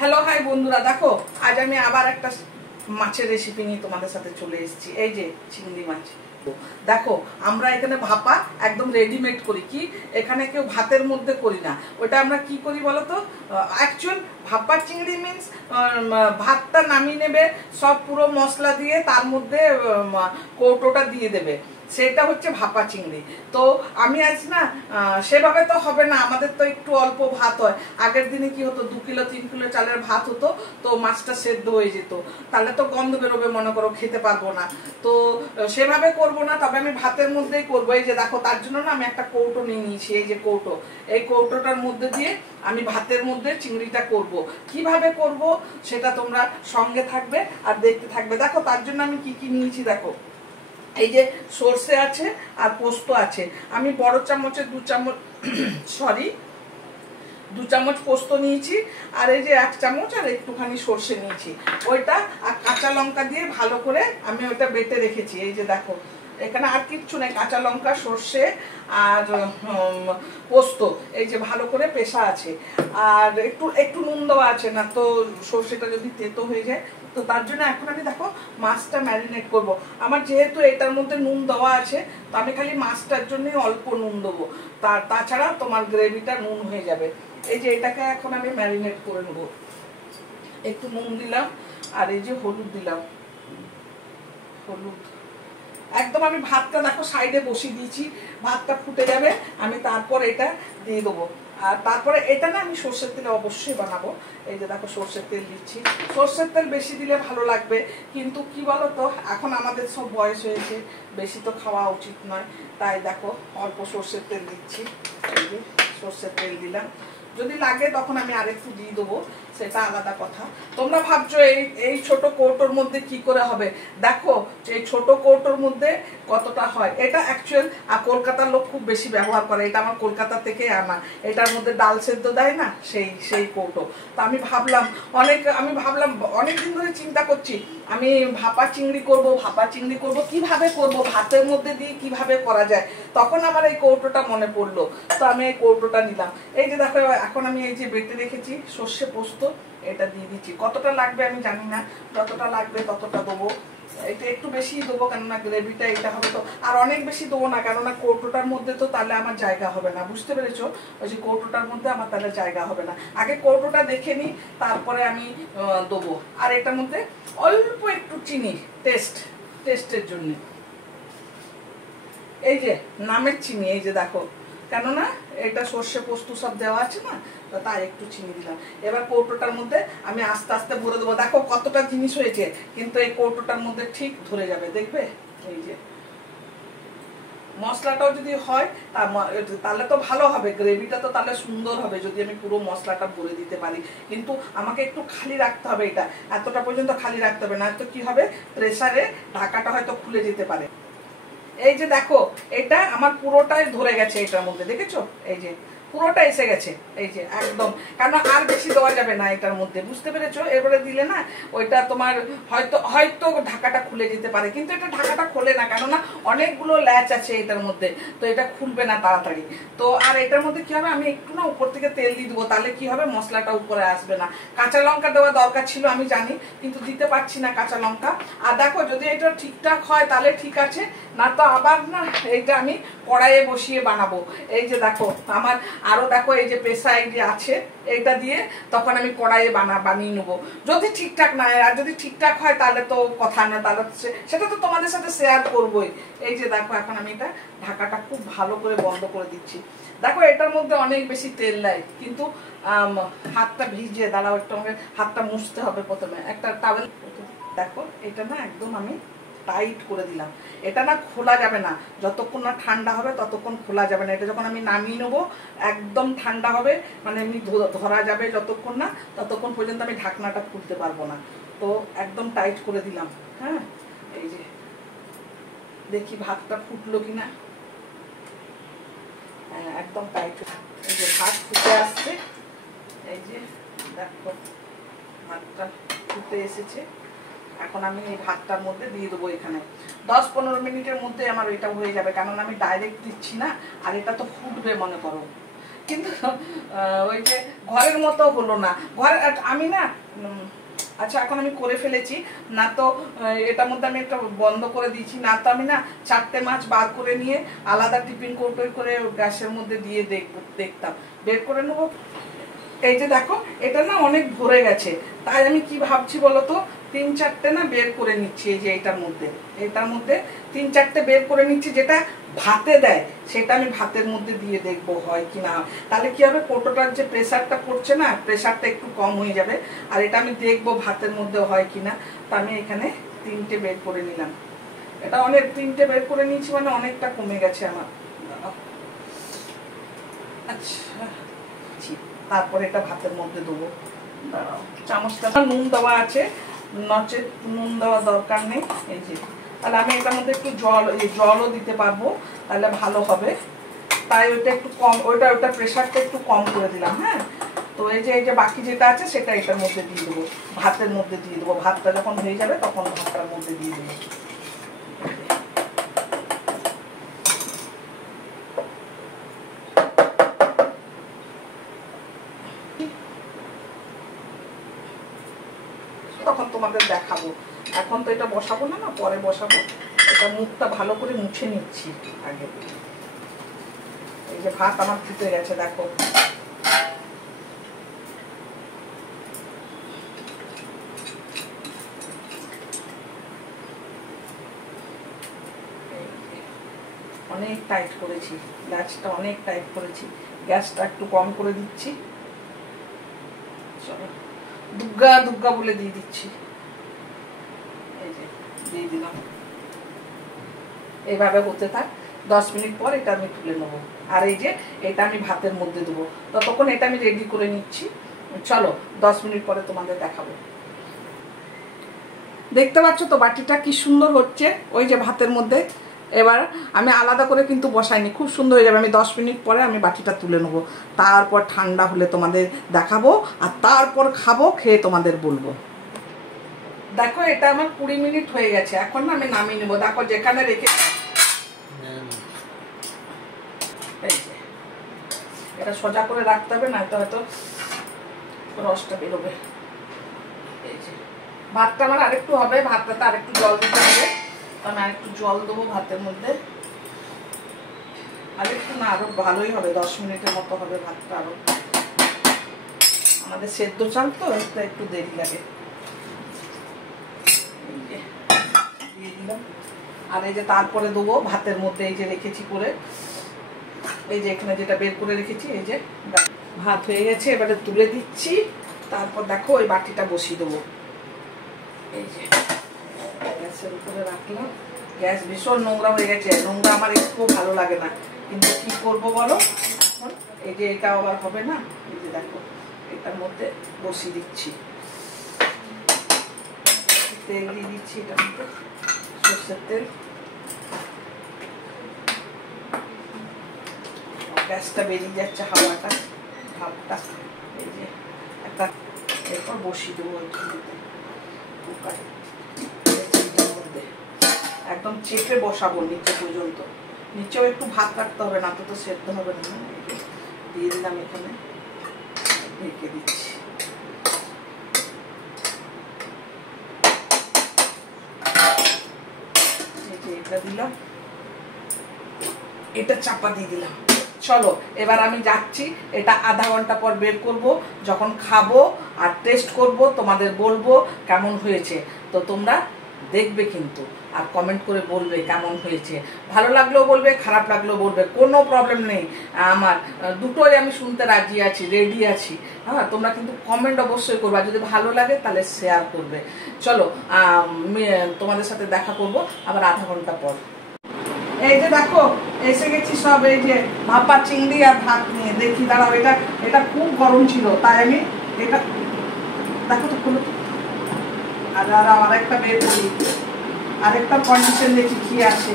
Hello hi বন্ধুরা, দেখো আজ আমি আবার একটা মাছের রেসিপি নিয়ে তোমাদের সাথে চলে এসেছি। এই যে চিংড়ি মাছ। দেখো আমরা এখানে ভাপা একদম রেডিমেড করি, কি এখানে কেউ ভাতের মধ্যে করি না। ওটা আমরা কি করি বলতো, অ্যাকচুয়াল ভাপা চিংড়ি মিন্স ভাতটা নামিয়ে নেবে, সব পুরো মশলা দিয়ে তার মধ্যে কৌটোটা দিয়ে দেবে, সেটা হচ্ছে ভাপা চিংড়ি। তো আমি আজ না সেভাবে তো হবে না, আমাদের তো একটু অল্প ভাত হয়। আগের দিনে কি হতো, 2 কিলো 3 কিলো চালের ভাত হতো, তো মাছটা সেদ্ধ হয়ে যেত, তাহলে তো গন্ধ বেরোবে, মনে করো খেতে পারবো না। তো সেভাবে করবো না, তবে আমি ভাতের মধ্যেই করবো। এই যে দেখো, তার জন্য না আমি একটা কৌটো নিয়ে নিয়েছি। এই যে কৌটো, এই কৌটোটার মধ্যে দিয়ে আমি ভাতের মধ্যে চিংড়িটা করব। কিভাবে করব সেটা তোমরা সঙ্গে থাকবে আর দেখতে থাকবে। দেখো তার জন্য আমি কি কি নিয়েছি দেখো। এই যে সর্ষে আছে আর পোস্ত আছে। আমি বড় চামচের 2 চামচ দু চামচ পোস্ত নিয়েছি, আর এই যে 1 চামচ আর একটুখানি সর্ষে নিয়েছি। ওইটা আর কাঁচা লঙ্কা দিয়ে ভালো করে আমি ওইটা বেটে রেখেছি। এই যে দেখো, এখানে আর কিচ্ছু নেই, কাঁচা লঙ্কা, সর্ষে আর পোস্ত এই যে ভালো করে পেশা আছে। আর একটু একটু নুন দেওয়া আছে, না তো সর্ষেটা যদি তেতো হয়ে যায়। তো তার জন্য এখন আমি দেখো মাছটা ম্যারিনেট করব। আমার যেহেতু এটার মধ্যে নুন দেওয়া আছে, তো আমি খালি মাছটার জন্য অল্প নুন দেবো, তাছাড়া তোমার গ্রেভিটা নুন হয়ে যাবে। এই যে এটাকে এখন আমি ম্যারিনেট করে নেবো। একটু নুন দিলাম আর এই যে হলুদ দিলাম, হলুদ একদম। আমি ভাতটা দেখো সাইডে বসিয়ে দিয়েছি, ভাতটা ফুটে যাবে, আমি তারপর এটা দিয়ে দেবো। আর তারপরে এটা না আমি সর্ষের তেলে অবশ্যই বানাবো। এই যে দেখো সর্ষের তেল দিচ্ছি। সর্ষের তেল বেশি দিলে ভালো লাগবে, কিন্তু কি বলতো এখন আমাদের সব বয়স হয়েছে, বেশি তো খাওয়া উচিত নয়, তাই দেখো অল্প সর্ষের তেল দিচ্ছি। এই যে সর্ষের তেল দিলাম, যদি লাগে তখন আমি আরেকটু দিয়ে দেবো, সেটা আলাদা কথা। তোমরা ভাবছো এই ছোট কৌটোর মধ্যে কি করে হবে। দেখো এই ছোট কৌটোর মধ্যে কতটা হয়। এটা অ্যাকচুয়াল কলকাতার লোক খুব বেশি ব্যবহার করে, এটা আমার কলকাতা থেকে আনা। এটার মধ্যে ডাল সেদ্ধ দেয় না, সেই কৌটো। তো আমি ভাবলাম অনেক দিন ধরে চিন্তা করছি, আমি ভাপা চিংড়ি করব কিভাবে করব, ভাতের মধ্যে দিয়ে কিভাবে করা যায়। তখন আমার এই কৌটোটা মনে পড়লো, তো আমি এই কৌটোটা নিলাম। এই যে দেখো, এখন আমি এই যে বেটে রেখেছি সর্ষে পোস্ত, এটা দিয়ে দিচ্ছি। কতটা লাগবে আমি জানি না, যতটা লাগবে ততটা দেবো। এটা একটু বেশি দেবো, কেননা গ্রেভিটা এটা হবে তো। আর অনেক বেশি দেবো না, কেননা কৌটোটার মধ্যে তো তাহলে আমার জায়গা হবে না, বুঝতে পেরেছো? ওই যে কৌটোটার মধ্যে আমার তাহলে জায়গা হবে না। আগে কৌটোটা দেখে নিই, তারপরে আমি দেবো। আর এটার মধ্যে অল্প একটু চিনি, টেস্টের জন্য। এই যে নামের চিনি, এই যে দেখো, কেননা এটা সর্ষে পোস্ত সব দেওয়া আছে না, তো তাই একটু চিনি দিলাম। এবার কৌটোটার মধ্যে আমি আস্তে আস্তে ভরে দেবো। দেখো কতটা জিনিস হয়েছে, কিন্তু এই কৌটোটার মধ্যে ঠিক ধরে যাবে, দেখবে। এই যে মশলাটাও যদি হয় তাহলে তো ভালো হবে, গ্রেভিটা তো তাহলে সুন্দর হবে যদি আমি পুরো মশলাটা ভরে দিতে পারি। কিন্তু আমাকে একটু খালি রাখতে হবে, এটা এতটা পর্যন্ত খালি রাখতে হবে, না তো কি হবে, প্রেসারে ঢাকাটা হয়তো খুলে যেতে পারে। এই যে দেখো, এটা আমার পুরোটাই ধরে গেছে এটার মধ্যে, দেখেছো? এই যে পুরোটা এসে গেছে, এই যে একদম। কারণ আর বেশি দেওয়া যাবে না এটার মধ্যে, বুঝতে পেরেছো? এবারে দিলে না ওইটা তোমার হয়তো ঢাকাটা খুলে যেতে পারে, কিন্তু এটা ঢাকাটা খোলে না, কেননা অনেকগুলো ল্যাচ আছে এটার মধ্যে, তো এটা খুলবে না তাড়াতাড়ি। তো আর এটার মধ্যে কি হবে, আমি একটু না উপর থেকে তেল দিয়ে দেবো, তাহলে কি হবে, মশলাটা উপরে আসবে না। কাঁচা লঙ্কা দেওয়া দরকার ছিল আমি জানি, কিন্তু দিতে পারছি না কাঁচা লঙ্কা। আর দেখো যদি এটা ঠিকঠাক হয় তাহলে ঠিক আছে, না তো আবার না এইটা আমি কড়াইয়ে বসিয়ে বানাবো। এই যে দেখো আমার আরো দেখো, এই যে প্রেসার যে আছে এটা দিয়ে তখন আমি কড়াইয়ে বানিয়ে নেবো, যদি ঠিকঠাক না হয়। আর যদি ঠিকঠাক হয় তাহলে তো কথা না, তাহলে সেটা তো তোমাদের সাথে শেয়ার করবোই। এই যে দেখো, এখন আমি এটা ঢাকাটা খুব ভালো করে বন্ধ করে দিচ্ছি। দেখো এটার মধ্যে অনেক বেশি তেল দেয়, কিন্তু হাতটা ভিজে দাঁড়াও, একটু আমাকে হাতটা মুছতে হবে প্রথমে, একটা টাওয়েল। দেখো এটা না একদম আমি টাইট করে দিলাম। এটা না খোলা যাবে না, যতক্ষণ না ঠান্ডা হবে ততক্ষণ খোলা যাবে না। এটা যখন আমি নামিয়ে নেবো একদম ঠান্ডা হবে, মানে এমনি ধরা যাবে, যতক্ষণ না ততক্ষণ পর্যন্ত আমি ঢাকনাটা খুলতে পারবো না। তো একদম টাইট করে দিলাম। হ্যাঁ, এই যে দেখি ভাতটা ফুটলো কিনা। হ্যাঁ, একদম টাইট। এই যে ভাত ফুটে আসছে, এই যে দেখো ভাতটা ফুটে এসেছে। এখন আমি এই ভাতটার মধ্যে দিয়ে দেবো। এখানে 10-15 মিনিটের মধ্যে আমার এটা হয়ে যাবে, কারণ আমি ডাইরেক্ট দিচ্ছি না, আর এটা তো ফুটবে মনে করো। কিন্তু ওই যে ঘরের মতো হলো না। ঘরে আমি না আচ্ছা এখন আমি করে ফেলেছি না, তো এটার মধ্যে আমি একটা বন্ধ করে দিয়েছি না, তো আমি না 4টে মাছ বার করে নিয়ে আলাদা টিফিন কৌটোয় করে গ্যাসের মধ্যে দিয়ে দেখতাম, বের করে নেবো। এই যে দেখো এটা না অনেক ভরে গেছে, তাই আমি কি ভাবছি বলতো 3-4টে না বের করে নিচ্ছি। এই যে এটার মধ্যে 3-4টে বের করে নিচ্ছি, যেটা ভাতে দেয় সেটা আমি ভাতের মধ্যে দিয়ে দেখবো হয় কিনা। তাহলে কি হবে, কৌটোটার যে প্রেসারটা পড়ছে না, প্রেসারটা একটু কম হয়ে যাবে। আর এটা আমি দেখবো ভাতের মধ্যে হয় কিনা। তো আমি এখানে 3টে বের করে নিলাম। এটা অনেক 3টে বের করে নিয়েছি মানে অনেকটা কমে গেছে আমার। আচ্ছা তারপরে এটা ভাতের মধ্যে দেবো। চামচটা নুন দেওয়া আছে, নচেত নুন দেওয়া দরকার নেই। এই যে তাহলে আমি এটার মধ্যে একটু জলও দিতে পারবো, তাহলে ভালো হবে। তাই ওইটা একটু কম, ওইটা প্রেশারটা একটু কম করে দিলাম। হ্যাঁ, তো এই যে বাকি যেটা আছে সেটা এটার মধ্যে দিয়ে দেবো, ভাতের মধ্যে দিয়ে দেবো। ভাতটা যখন হয়ে যাবে তখন ভাতটার মধ্যে দিয়ে দেবো। তখন তোমাদের দেখাবো, এখন তো এটা বসাবো না, পরে বসাবো। এটা মুখটা ভালো করে মুছে নিচ্ছি আগে। এই যে ভাত আমার ফুটে গেছে দেখো। অনেক টাইট করেছি গ্যাসটা, অনেক টাইট করেছি। গ্যাসটা একটু কম করে দিচ্ছি। চলো দুগ্গা দুগ্গা বলে দিয়ে দিচ্ছি। এই যে দিয়ে দিলাম। এইভাবে হতে থাক, 10 মিনিট পর এটা আমি তুলে নেবো। আর এই যে এটা আমি ভাতের মধ্যে দেবো, ততক্ষণ এটা আমি রেডি করে নিচ্ছি। চলো 10 মিনিট পরে তোমাদের দেখাবো। দেখতে পাচ্ছ তো বাটিটা কি সুন্দর হচ্ছে ওই যে ভাতের মধ্যে। এবার আমি আলাদা করে কিন্তু বসাইনি, খুব সুন্দর হয়ে যাবে। আমি 10 মিনিট পরে আমি বাটিটা তুলে নেবো, তারপর ঠান্ডা হলে তোমাদের দেখাবো, আর তারপর খাবো, খেয়ে তোমাদের বলবো। দেখো এটা আমার 20 মিনিট হয়ে গেছে, এখন না আমি নামিয়ে নেবো। দেখো যেখানে রেখে, এটা সোজা করে রাখতে হবে, না তো হয়তো রসটা বেরোবে। এই যে ভাতটা আমার আরেকটু হবে, ভাতটাতে আরেকটু জল দিতে হবে। আমি আরেকটু জল দেবো ভাতের মধ্যে, আরেকটু না আরো ভালোই হবে, 10 মিনিটের মতো হবে ভাতটা। আরো আমাদের সেদ্ধ চাল তো একটু দেরি লাগে। দিয়ে দিলাম। আর এই যে তারপরে দেবো ভাতের মধ্যে, এই যে রেখেছি করে, এই যে এখানে যেটা বের করে রেখেছি, এই যে ভাত হয়ে গেছে। এবারে তুলে দিচ্ছি, তারপর দেখো ওই বাটিটা বসিয়ে দেবো। এই যে গ্যাসের উপরে রাখলাম। গ্যাস ভীষণ নোংরা হয়ে গেছে, নোংরা আমার একটু ভালো লাগে না, কিন্তু কি করবো বলো। এই যে এটা আবার হবে না। এই যে দেখো এটার মধ্যে বসিয়ে দিচ্ছি, তেল দিয়ে দিচ্ছি এটার মধ্যে, সর্ষের তেল। গ্যাসটা বেরিয়ে যাচ্ছে, হাওয়াটা ভাবটা। এই যে একটা এরপর বসিয়ে দেবো কুকারে, একদম চেপে বসাবো নিচে পর্যন্ত। নিচেও একটু ভাত রাখতে হবে, না তো সেদ্ধ হবে না। দিয়ে দিলাম এখানে, ঢেকে দিচ্ছি। এটা দিলাম, এটা চাপা দিয়ে দিলাম। চলো এবার আমি যাচ্ছি, এটা আধা ঘন্টা পর বের করব, যখন খাবো আর টেস্ট করব, তোমাদের বলবো কেমন হয়েছে। তো তোমরা দেখবে কিন্তু, আর কমেন্ট করে বলবে কেমন হয়েছে। ভালো লাগলেও বলবে, খারাপ লাগলেও বলবে, কোনো প্রবলেম নেই আমার। দুটোই আমি শুনতে রাজি আছি, রেডি আছি। হ্যাঁ, তোমরা কিন্তু কমেন্ট অবশ্যই করবে, যদি ভালো লাগে তাহলে শেয়ার করবে। চলো তোমাদের সাথে দেখা করব আবার আধা ঘন্টা পর। এই যে দেখো এসে গেছি সব, এই যে ভাপা চিংড়ি আর ভাত নিয়ে। দেখি দাঁড়াও, এটা খুব গরম ছিল, তাই আমি এটা দেখো তো খুলে। আর আরেকটা বের করি, আরেকটা কন্ডিশন দেখি কি আছে।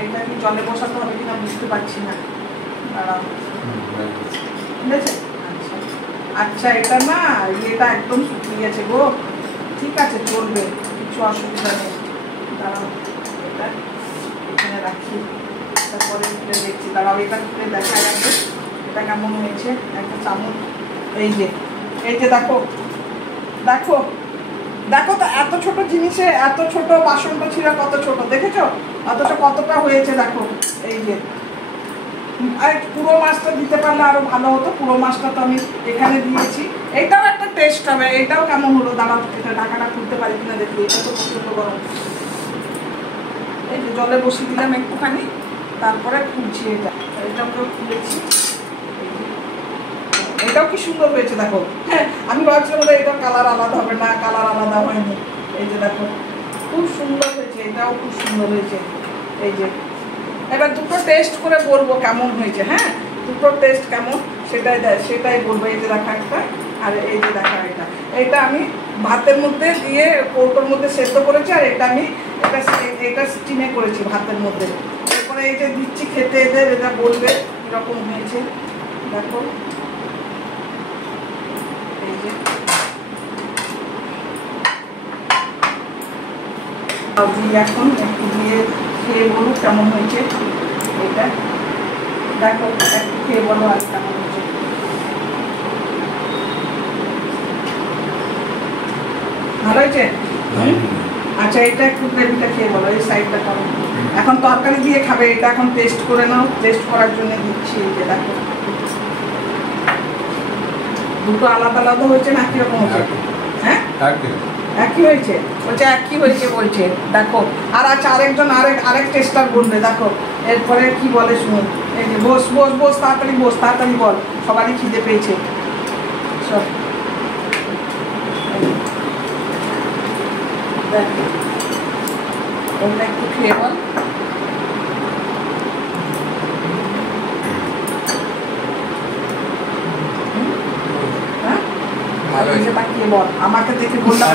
এটা কি জলে বসাতে হবে কিনা বুঝতে পারছি না, দাঁড়াও। বুঝেছে? আচ্ছা আচ্ছা, এটা না এটা একদম শুকিয়ে গেছে গো। ঠিক আছে, চলবে, কিছু অসুবিধা নেই। দাঁড়াও, এটা এখানে রাখি। তারপরে খুলে দেখছি, দাঁড়াও এটা খুলে দেখা যাবে এটা কেমন হয়েছে। একটা চামচ, এই যে দেখো দেখো দেখো তো, এত ছোট জিনিসে এত ছোট বাসনটা ছিল, কত ছোট দেখেছো, অথচ কতটা হয়েছে দেখো। এই যে আর পুরো মাছটা দিতে পারলে আরো ভালো হতো, পুরো মাছটা তো আমি এখানে দিয়েছি। এটাও একটা টেস্ট হবে। এটাও কেমন হলো দাঁড়াও, এটা ঢাকাটা খুলতে পারি কিনা দেখি। এটা তো প্রচন্ড গরম। এই যে জলে বসিয়ে দিলাম একটুখানি, তারপরে খুলছি। এটাও খুলেছি। এটাও কি সুন্দর হয়েছে দেখো। হ্যাঁ, আমি ভাবছিলাম এটার কালার আলাদা হবে না, কালার আলাদা হয়নি। এই যে দেখো খুব সুন্দর হয়েছে, এটাও খুব সুন্দর হয়েছে। এই যে এবার দুটো টেস্ট করে বলবো কেমন হয়েছে। হ্যাঁ, দুটো টেস্ট কেমন সেটাই বলবো। এই যে দেখা একটা, আর এই যে দেখা এটা আমি ভাতের মধ্যে দিয়ে কৌটোর মধ্যে সেদ্ধ করেছি, আর এটা আমি এটা স্টিমে করেছি ভাতের মধ্যে। এরপরে এই যে দিচ্ছি খেতে, এদের এটা বলবে কিরকম হয়েছে দেখো। এই যে এখন একটু দিয়ে খেয়ে বলুক কেমন হয়েছে। এটা দেখো একটু খেয়ে বলো আর কেমন হয়েছে। ভালো হয়েছে? আচ্ছা, এটা একটু গ্রেভিটা খেয়ে বলো, এই সাইডটা কেমন। এখন তরকারি দিয়ে খাবে, এটা এখন টেস্ট করে নাও। টেস্ট করার জন্য দিচ্ছি। এই যে দেখো দুটো আলাদা আলাদা হয়েছে না কিরকম হয়েছে? হ্যাঁ একই হয়েছে, বলছে একই হয়েছে বলছে। দেখো আর আচ্ছা, আরেকজন আরেক টেস্টার বলবে দেখো এরপরে কি বলে শুনুন। এই যে বস বস বস তাড়াতাড়ি বস, তাড়াতাড়ি বল, সবারই খিদে পেয়েছে সব। দেখ ওটা একটু খেয়ে বল। বল আমাকে দেখে বললাম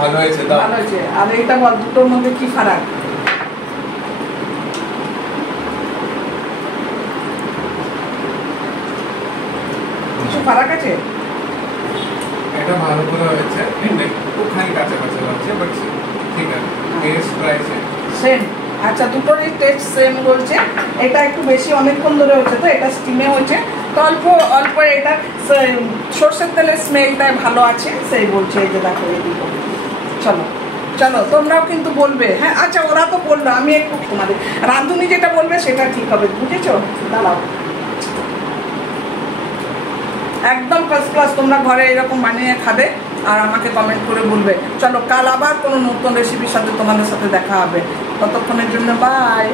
ভালো হয়েছে। আর এটা বল দুটোর মধ্যে কি ফারাক? কিছু ফারাক আছে? এটা ভালো করে হয়েছে, এটা একটুখানি কাঁচা কাঁচা লাগছে, বাট ঠিক আছে, টেস্ট প্রায় সেম। আচ্ছা, দুটোরই টেস্ট সেম বলছে। এটা একটু বেশি অনেকক্ষণ ধরে হচ্ছে, তো এটা স্টিমে হয়েছে তো অল্প অল্প। এটা সর্ষের তেলের স্মেলটাই ভালো আছে সেই বলছে। এই যে দেখো এইদিকে। চলো চলো তোমরাও কিন্তু বলবে। হ্যাঁ আচ্ছা, ওরা তো বললো, আমি একটু তোমাদের রাঁধুনি যেটা বলবে সেটা ঠিক হবে, বুঝেছো? দাঁড়াও, একদম ফার্স্ট ক্লাস। তোমরা ঘরে এরকম বানিয়ে খাবে আর আমাকে কমেন্ট করে বলবে। চলো কাল আবার কোনো নতুন রেসিপির সাথে তোমাদের সাথে দেখা হবে। ততক্ষণের জন্য বাই।